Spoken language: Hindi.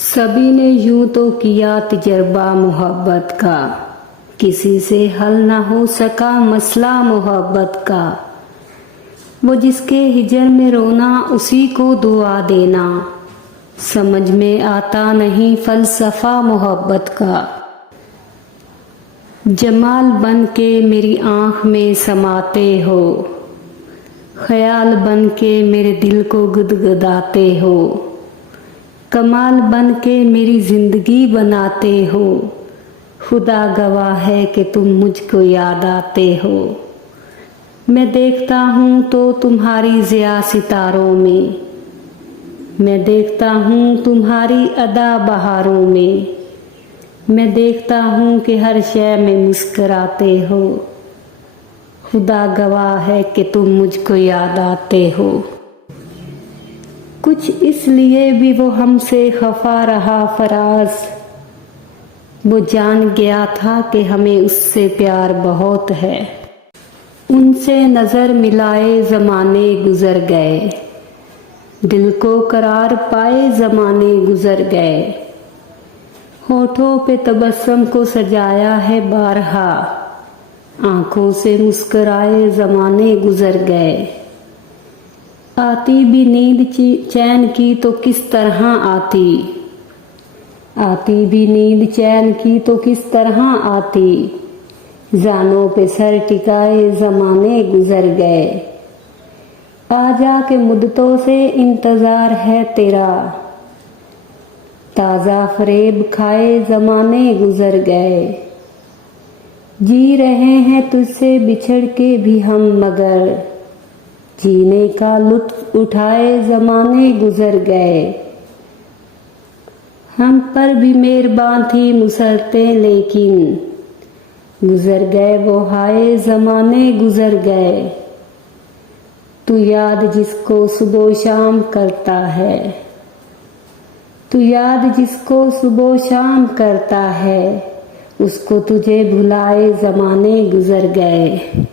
सभी ने यूं तो किया तजर्बा मोहब्बत का, किसी से हल ना हो सका मसला मोहब्बत का। वो जिसके हिजर में रोना उसी को दुआ देना, समझ में आता नहीं फलसफा मोहब्बत का। जमाल बन के मेरी आँख में समाते हो, ख्याल बन के मेरे दिल को गुदगुदाते हो, कमाल बन के मेरी जिंदगी बनाते हो। खुदा गवाह है कि तुम मुझको याद आते हो। मैं देखता हूँ तो तुम्हारी ज़िया सितारों में, मैं देखता हूँ तुम्हारी अदा बहारों में, मैं देखता हूँ कि हर शय में मुस्कराते हो। खुदा गवाह है कि तुम मुझको याद आते हो। कुछ इसलिए भी वो हमसे खफा रहा फराज, वो जान गया था कि हमें उससे प्यार बहुत है। उनसे नज़र मिलाए ज़माने गुज़र गए, दिल को करार पाए ज़माने गुज़र गए। होठों पे तबस्सुम को सजाया है बारहा, आँखों से मुस्कराए ज़माने गुज़र गए। आती भी नींद चैन की तो किस तरह आती, आती भी नींद चैन की तो किस तरह आती। जानों पे सर टिकाए ज़माने गुज़र गए। आ जा के मुद्दतों से इंतज़ार है तेरा, ताज़ा फरेब खाए ज़माने गुज़र गए। जी रहे हैं तुझसे बिछड़ के भी हम, मगर जीने का लुत्फ़ उठाए ज़माने गुज़र गए। हम पर भी मेहरबान थी मुसरतें, लेकिन गुज़र गए वो हाय ज़माने गुज़र गए। तू याद जिसको सुबह शाम करता है, तू याद जिसको सुबह शाम करता है, उसको तुझे भुलाए ज़माने गुज़र गए।